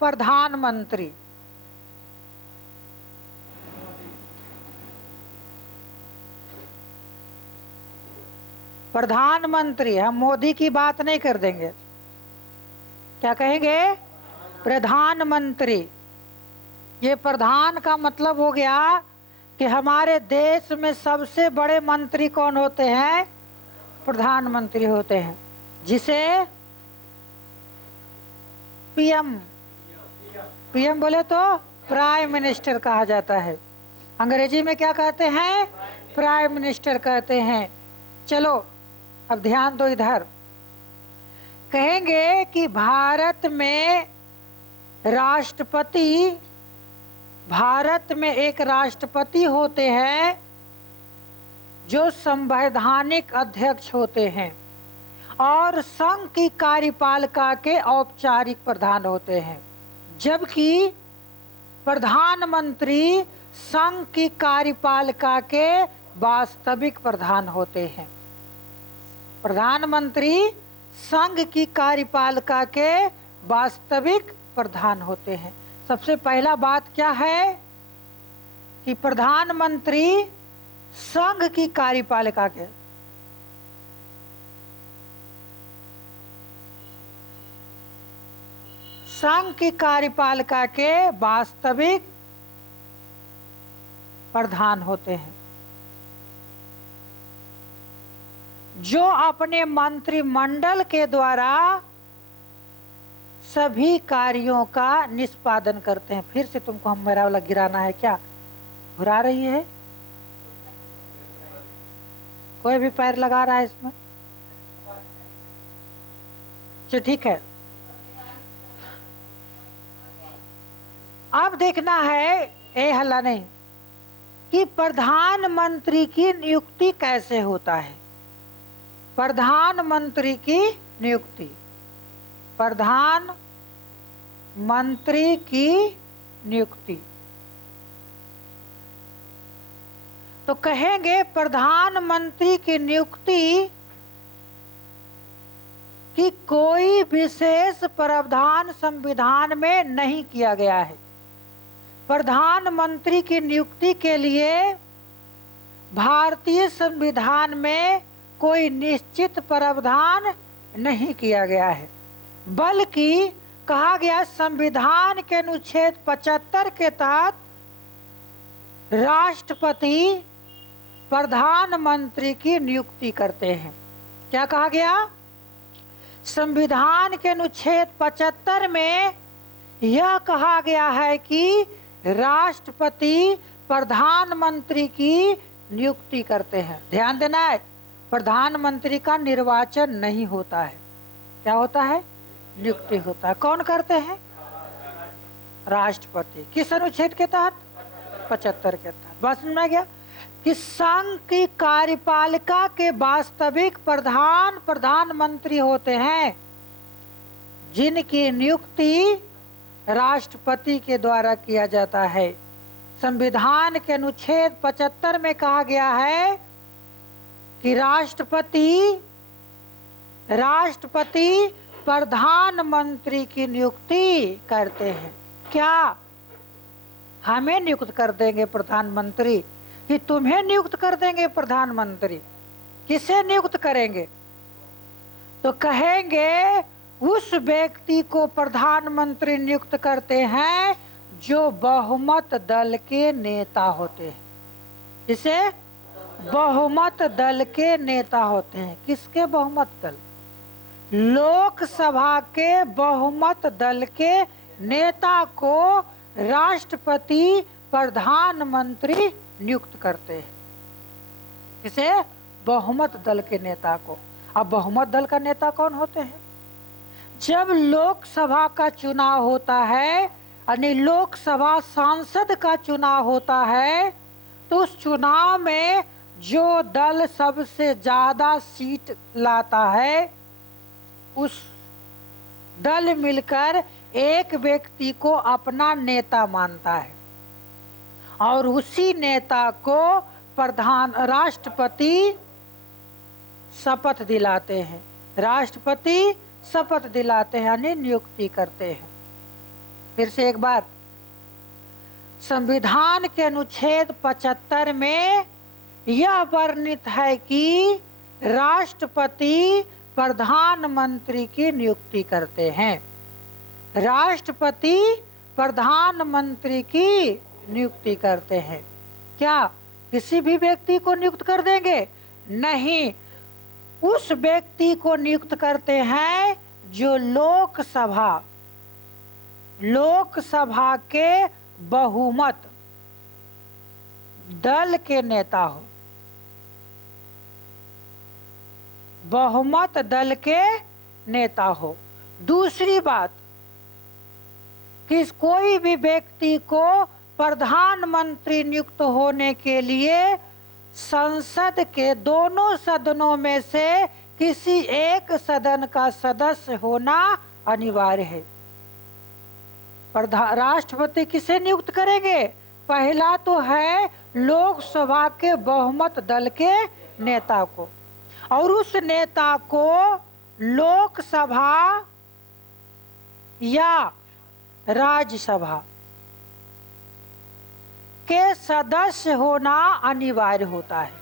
प्रधानमंत्री। प्रधानमंत्री, हम मोदी की बात नहीं कर देंगे, क्या कहेंगे? प्रधानमंत्री। ये प्रधान का मतलब हो गया कि हमारे देश में सबसे बड़े मंत्री कौन होते हैं? प्रधानमंत्री होते हैं, जिसे पीएम पीएम बोले तो प्राइम मिनिस्टर कहा जाता है। अंग्रेजी में क्या कहते हैं? प्राइम मिनिस्टर कहते हैं। चलो अब ध्यान दो इधर। कहेंगे कि भारत में एक राष्ट्रपति होते हैं जो संवैधानिक अध्यक्ष होते हैं और संघ की कार्यपालिका के औपचारिक प्रधान होते हैं, जबकि प्रधानमंत्री संघ की कार्यपालिका के वास्तविक प्रधान होते हैं। प्रधानमंत्री संघ की कार्यपालिका के वास्तविक प्रधान होते हैं। सबसे पहला बात क्या है कि प्रधानमंत्री संघ की कार्यपालिका के वास्तविक प्रधान होते हैं, जो अपने मंत्रिमंडल के द्वारा सभी कार्यों का निष्पादन करते हैं। फिर से तुमको हम मेरा वाला गिराना है क्या? घुरा रही है? कोई भी पैर लगा रहा है इसमें? चलो ठीक है। अब देखना है, ए हल्ला नहीं, कि प्रधानमंत्री की नियुक्ति कैसे होता है। प्रधानमंत्री की नियुक्ति, प्रधानमंत्री की नियुक्ति, तो कहेंगे प्रधानमंत्री की नियुक्ति कि कोई विशेष प्रावधान संविधान में नहीं किया गया है। प्रधानमंत्री की नियुक्ति के लिए भारतीय संविधान में कोई निश्चित प्रावधान नहीं किया गया है, बल्कि कहा गया संविधान के अनुच्छेद 75 के तहत राष्ट्रपति प्रधानमंत्री की नियुक्ति करते हैं। क्या कहा गया? संविधान के अनुच्छेद 75 में यह कहा गया है कि राष्ट्रपति प्रधानमंत्री की नियुक्ति करते हैं। ध्यान देना है, प्रधानमंत्री का निर्वाचन नहीं होता है। क्या होता है? नियुक्ति होता है। कौन करते हैं? राष्ट्रपति। किस अनुच्छेद के तहत? 75 के तहत। बात समझ में गया कि संघ की कार्यपालिका के वास्तविक प्रधानमंत्री होते हैं, जिनकी नियुक्ति राष्ट्रपति के द्वारा किया जाता है। संविधान के अनुच्छेद 75 में कहा गया है कि राष्ट्रपति प्रधानमंत्री की नियुक्ति करते हैं। क्या हमें नियुक्त कर देंगे प्रधानमंत्री कि तुम्हें नियुक्त कर देंगे प्रधानमंत्री? किसे नियुक्त करेंगे? तो कहेंगे उस व्यक्ति को प्रधानमंत्री नियुक्त करते हैं जो बहुमत दल के नेता होते हैं। इसे बहुमत दल के नेता होते हैं। किसके बहुमत दल? लोकसभा के बहुमत दल के नेता को राष्ट्रपति प्रधानमंत्री नियुक्त करते हैं। इसे बहुमत दल के नेता को। अब बहुमत दल का नेता कौन होते हैं? जब लोकसभा का चुनाव होता है, यानी लोकसभा सांसद का चुनाव होता है, तो उस चुनाव में जो दल सबसे ज्यादा सीट लाता है, उस दल मिलकर एक व्यक्ति को अपना नेता मानता है और उसी नेता को राष्ट्रपति शपथ दिलाते हैं। राष्ट्रपति शपथ दिलाते हैं, यानी नियुक्ति करते हैं। फिर से एक बार, संविधान के अनुच्छेद 75 में यह वर्णित है कि राष्ट्रपति प्रधानमंत्री की नियुक्ति करते हैं। राष्ट्रपति प्रधानमंत्री की नियुक्ति करते हैं। क्या किसी भी व्यक्ति को नियुक्त कर देंगे? नहीं, उस व्यक्ति को नियुक्त करते हैं जो लोकसभा के बहुमत दल के नेता हो, बहुमत दल के नेता हो। दूसरी बात कि कोई भी व्यक्ति को प्रधानमंत्री नियुक्त होने के लिए संसद के दोनों सदनों में से किसी एक सदन का सदस्य होना अनिवार्य है। राष्ट्रपति किसे नियुक्त करेंगे? पहला तो है लोकसभा के बहुमत दल के नेता को, और उस नेता को लोकसभा या राज्यसभा के सदस्य होना अनिवार्य होता है,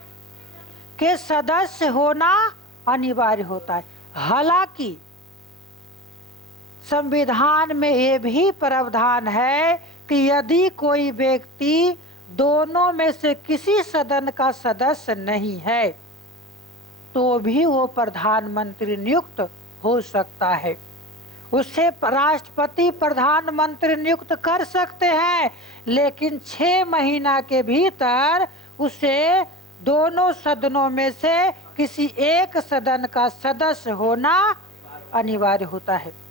के सदस्य होना अनिवार्य होता है। हालांकि संविधान में ये भी प्रावधान है कि यदि कोई व्यक्ति दोनों में से किसी सदन का सदस्य नहीं है तो भी वो प्रधानमंत्री नियुक्त हो सकता है। उसे राष्ट्रपति प्रधानमंत्री नियुक्त कर सकते हैं, लेकिन 6 महीना के भीतर उसे दोनों सदनों में से किसी एक सदन का सदस्य होना अनिवार्य होता है,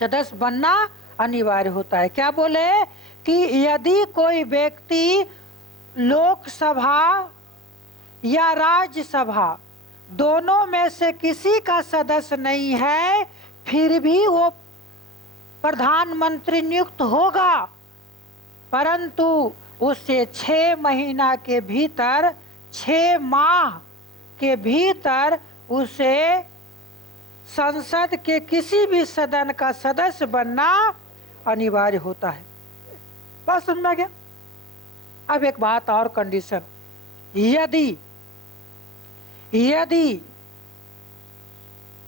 सदस्य बनना अनिवार्य होता है। क्या बोले कि यदि कोई व्यक्ति लोकसभा या राज्यसभा दोनों में से किसी का सदस्य नहीं है, फिर भी वो प्रधानमंत्री नियुक्त होगा, परंतु उसे 6 महीना के भीतर, 6 माह के भीतर उसे संसद के किसी भी सदन का सदस्य बनना अनिवार्य होता है। बात समझ में आ गया? अब एक बात और, कंडीशन, यदि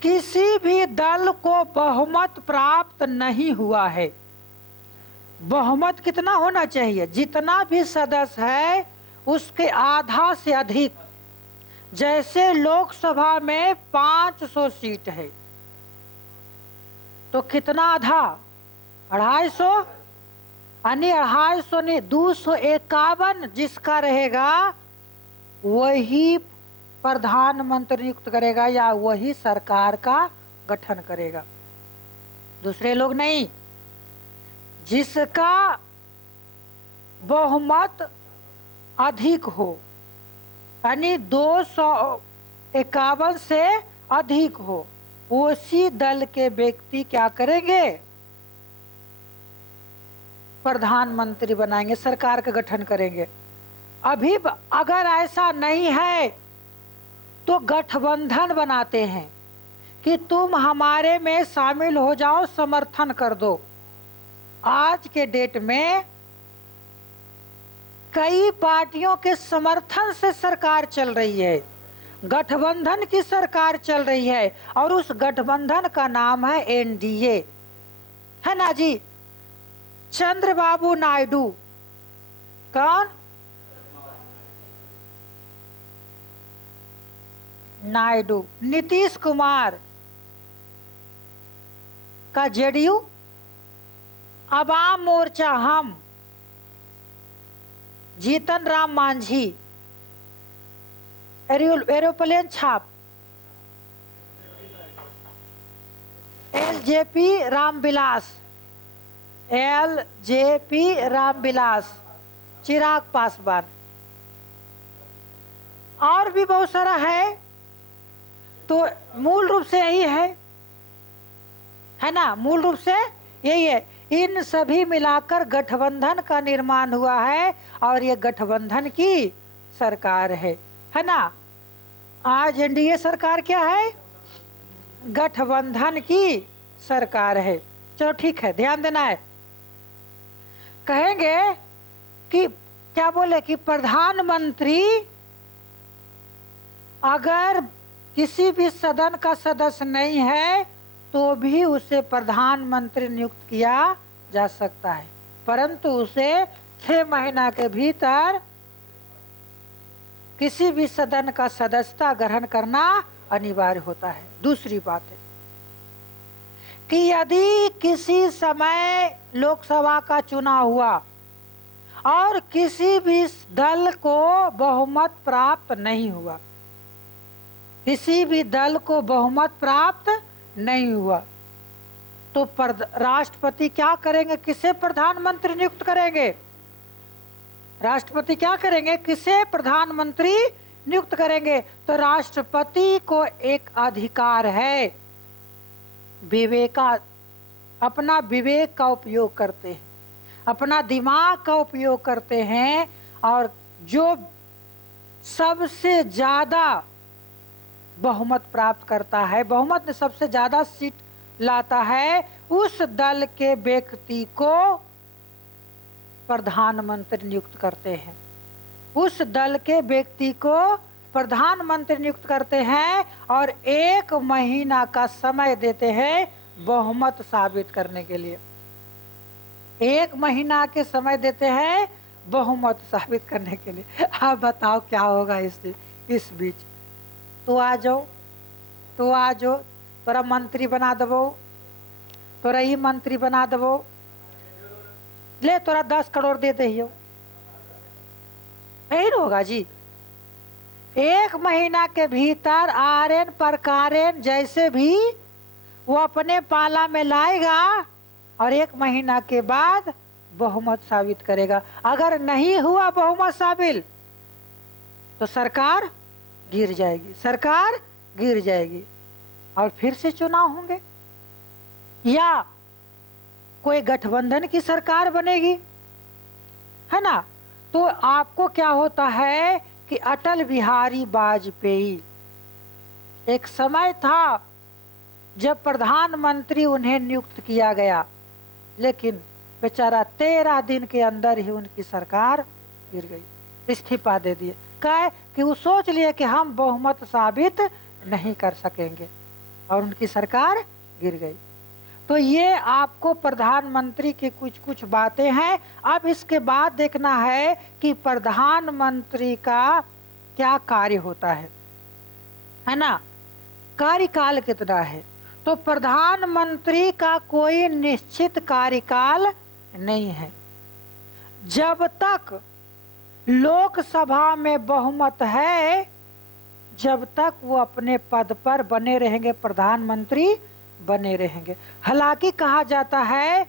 किसी भी दल को बहुमत प्राप्त नहीं हुआ है, बहुमत कितना होना चाहिए? जितना भी सदस्य है उसके आधा से अधिक। जैसे लोकसभा में 500 सीट है तो कितना आधा? 250, यानी 250 नहीं, 251 जिसका रहेगा वही प्रधानमंत्री नियुक्त करेगा या वही सरकार का गठन करेगा, दूसरे लोग नहीं। जिसका बहुमत अधिक हो, यानी 251 से अधिक हो, उसी दल के व्यक्ति क्या करेंगे? प्रधानमंत्री बनाएंगे, सरकार का गठन करेंगे। अभी अगर ऐसा नहीं है तो गठबंधन बनाते हैं कि तुम हमारे में शामिल हो जाओ, समर्थन कर दो। आज के डेट में कई पार्टियों के समर्थन से सरकार चल रही है, गठबंधन की सरकार चल रही है, और उस गठबंधन का नाम है एनडीए, है ना जी? चंद्रबाबू नायडू, कौन? नायडू। नीतीश कुमार का जेडीयू, अवाम मोर्चा हम, जीतन राम मांझी, एरोप्लेन छाप, एलजेपी रामविलास, चिराग पासवान, और भी बहुत सारा है। तो मूल रूप से यही है ना? मूल रूप से यही है। इन सभी मिलाकर गठबंधन का निर्माण हुआ है और ये गठबंधन की सरकार है ना? आज एनडीए सरकार क्या है? गठबंधन की सरकार है। चलो ठीक है, ध्यान देना है। कहेंगे कि क्या बोले कि प्रधानमंत्री अगर किसी भी सदन का सदस्य नहीं है तो भी उसे प्रधानमंत्री नियुक्त किया जा सकता है, परंतु उसे 6 महीना के भीतर किसी भी सदन का सदस्यता ग्रहण करना अनिवार्य होता है। दूसरी बात है कि यदि किसी समय लोकसभा का चुनाव हुआ और किसी भी दल को बहुमत प्राप्त नहीं हुआ, किसी भी दल को बहुमत प्राप्त नहीं हुआ, तो राष्ट्रपति क्या करेंगे? किसे प्रधानमंत्री नियुक्त करेंगे? राष्ट्रपति क्या करेंगे? किसे प्रधानमंत्री नियुक्त करेंगे? तो राष्ट्रपति को एक अधिकार है, अपना विवेक का उपयोग करते हैं, अपना दिमाग का उपयोग करते हैं, और जो सबसे ज्यादा बहुमत प्राप्त करता है, बहुमत में सबसे ज्यादा सीट लाता है, उस दल के व्यक्ति को प्रधानमंत्री नियुक्त करते हैं। उस दल के व्यक्ति को प्रधानमंत्री नियुक्त करते हैं और 1 महीना का समय देते हैं बहुमत साबित करने के लिए। 1 महीना के समय देते हैं बहुमत साबित करने के लिए। आप बताओ क्या होगा इस बीच? तो आ जाओ, तोरा मंत्री बना दबो, तोरा ही मंत्री बना दबो, ले तोरा 10 करोड़ दे दहियो, नहीं होगा जी। 1 महीना के भीतर आर्यन प्रकारेण जैसे भी वो अपने पाला में लाएगा और 1 महीना के बाद बहुमत साबित करेगा। अगर नहीं हुआ बहुमत साबित तो सरकार गिर जाएगी, सरकार गिर जाएगी और फिर से चुनाव होंगे, या कोई गठबंधन की सरकार बनेगी, है ना। तो आपको क्या होता है कि अटल बिहारी वाजपेयी, एक समय था जब प्रधानमंत्री उन्हें नियुक्त किया गया, लेकिन बेचारा 13 दिन के अंदर ही उनकी सरकार गिर गई, इस्तीफा दे दिए। क्या कि वो सोच लिए कि हम बहुमत साबित नहीं कर सकेंगे और उनकी सरकार गिर गई। तो ये आपको प्रधानमंत्री की कुछ बातें हैं। अब इसके बाद देखना है कि प्रधानमंत्री का क्या कार्य होता है ना, कार्यकाल कितना है। तो प्रधानमंत्री का कोई निश्चित कार्यकाल नहीं है। जब तक लोकसभा में बहुमत है, जब तक वो अपने पद पर बने रहेंगे, प्रधानमंत्री बने रहेंगे। हालांकि कहा जाता है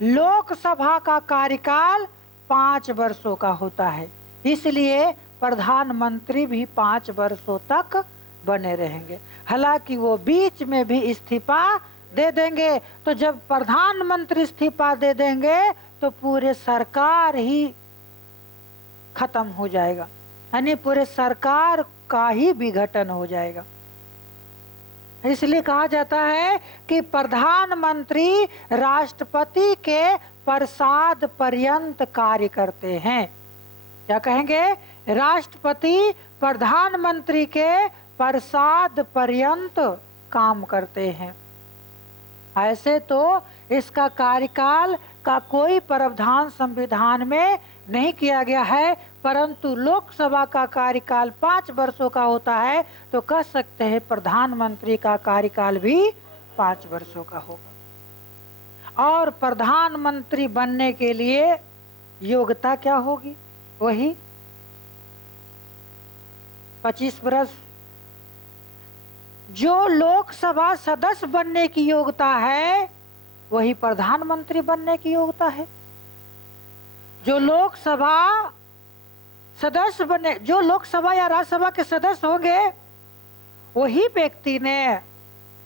लोकसभा का कार्यकाल 5 वर्षों का होता है, इसलिए प्रधानमंत्री भी 5 वर्षों तक बने रहेंगे। हालांकि वो बीच में भी इस्तीफा दे देंगे, तो जब प्रधानमंत्री इस्तीफा दे देंगे तो पूरे सरकार ही खत्म हो जाएगा, यानी पूरे सरकार का ही विघटन हो जाएगा। इसलिए कहा जाता है कि प्रधानमंत्री राष्ट्रपति के प्रसाद पर्यंत कार्य करते हैं। क्या कहेंगे? राष्ट्रपति प्रधानमंत्री के प्रसाद पर्यंत काम करते हैं। ऐसे तो इसका कार्यकाल का कोई प्रावधान संविधान में नहीं किया गया है, परंतु लोकसभा का कार्यकाल 5 वर्षों का होता है, तो कह सकते हैं प्रधानमंत्री का कार्यकाल भी 5 वर्षों का होगा। और प्रधानमंत्री बनने के लिए योग्यता क्या होगी? वही 25 वर्ष। जो लोकसभा सदस्य बनने की योग्यता है वही प्रधानमंत्री बनने की योग्यता है। जो लोकसभा सदस्य बने, जो लोकसभा या राज्यसभा के सदस्य होंगे वही व्यक्ति ने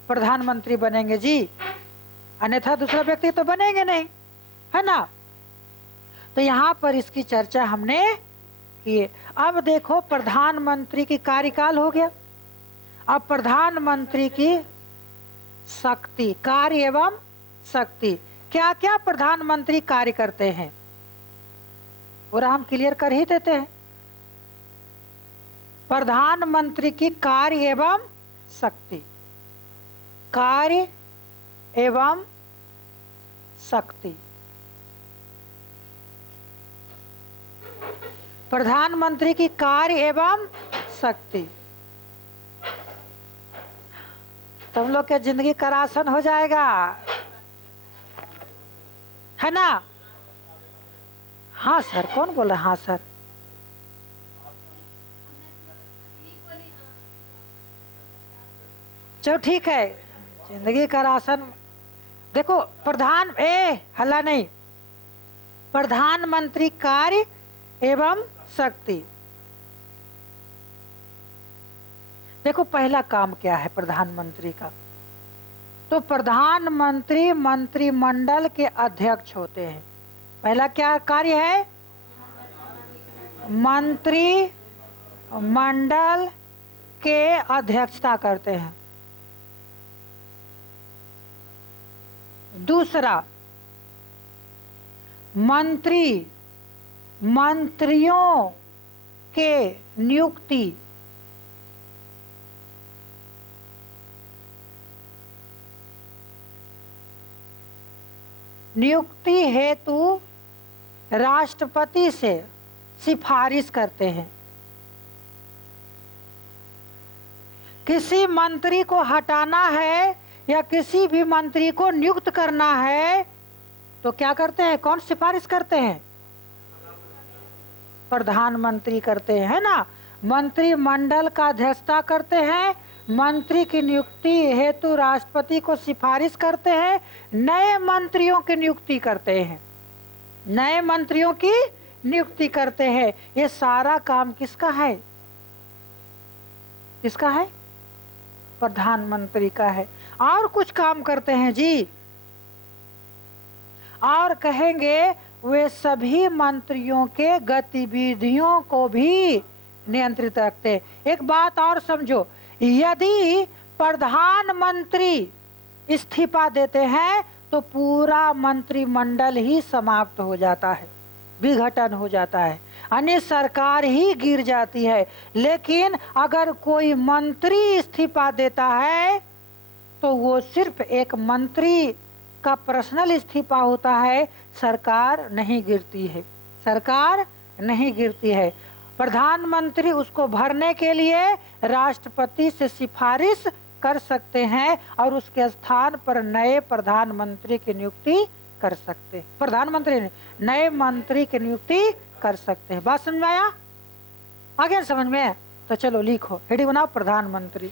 प्रधानमंत्री बनेंगे जी, अन्यथा दूसरा व्यक्ति तो बनेंगे नहीं, है ना। तो यहाँ पर इसकी चर्चा हमने की। अब देखो प्रधानमंत्री की कार्यकाल हो गया, अब प्रधानमंत्री की शक्ति, कार्य एवं शक्ति। क्या क्या प्रधानमंत्री कार्य करते हैं पूरा हम क्लियर कर ही देते हैं। प्रधानमंत्री की कार्य एवं शक्ति, कार्य एवं शक्ति। प्रधानमंत्री की कार्य एवं शक्ति। तुम लोग के जिंदगी का राशन हो जाएगा, है ना? हाँ सर, कौन बोला हाँ सर? चलो ठीक है, जिंदगी का राशन। देखो हल्ला नहीं, प्रधानमंत्री कार्य एवं शक्ति। देखो पहला काम क्या है प्रधानमंत्री का? तो प्रधानमंत्री मंत्रिमंडल के अध्यक्ष होते हैं। पहला क्या कार्य है? मंत्री मंडल के अध्यक्षता करते हैं। दूसरा, मंत्रियों के नियुक्ति। नियुक्ति हेतु राष्ट्रपति से सिफारिश करते हैं। किसी मंत्री को हटाना है या किसी भी मंत्री को नियुक्त करना है तो क्या करते हैं? कौन सिफारिश करते हैं? प्रधानमंत्री करते हैं, है ना? मंत्रिमंडल का अध्यक्षता करते हैं, मंत्री की नियुक्ति हेतु राष्ट्रपति को सिफारिश करते हैं, नए मंत्रियों की नियुक्ति करते हैं, नए मंत्रियों की नियुक्ति करते हैं। ये सारा काम किसका है? किसका है? प्रधानमंत्री का है। और कुछ काम करते हैं जी, और कहेंगे वे सभी मंत्रियों के गतिविधियों को भी नियंत्रित रखते हैं। एक बात और समझो, यदि प्रधानमंत्री इस्तीफा देते हैं तो पूरा मंत्रिमंडल ही समाप्त हो जाता है, विघटन हो जाता है, यानी सरकार ही गिर जाती है। लेकिन अगर कोई मंत्री इस्तीफा देता है तो वो सिर्फ एक मंत्री का पर्सनल इस्तीफा होता है, सरकार नहीं गिरती है, सरकार नहीं गिरती है। प्रधानमंत्री उसको भरने के लिए राष्ट्रपति से सिफारिश कर सकते हैं और उसके स्थान पर नए प्रधानमंत्री की नियुक्ति कर सकते हैं। प्रधानमंत्री नए मंत्री की नियुक्ति कर सकते हैं। बात समझ में आया? आगे समझ में? तो चलो लिखो, हेडिंग बनाओ प्रधानमंत्री।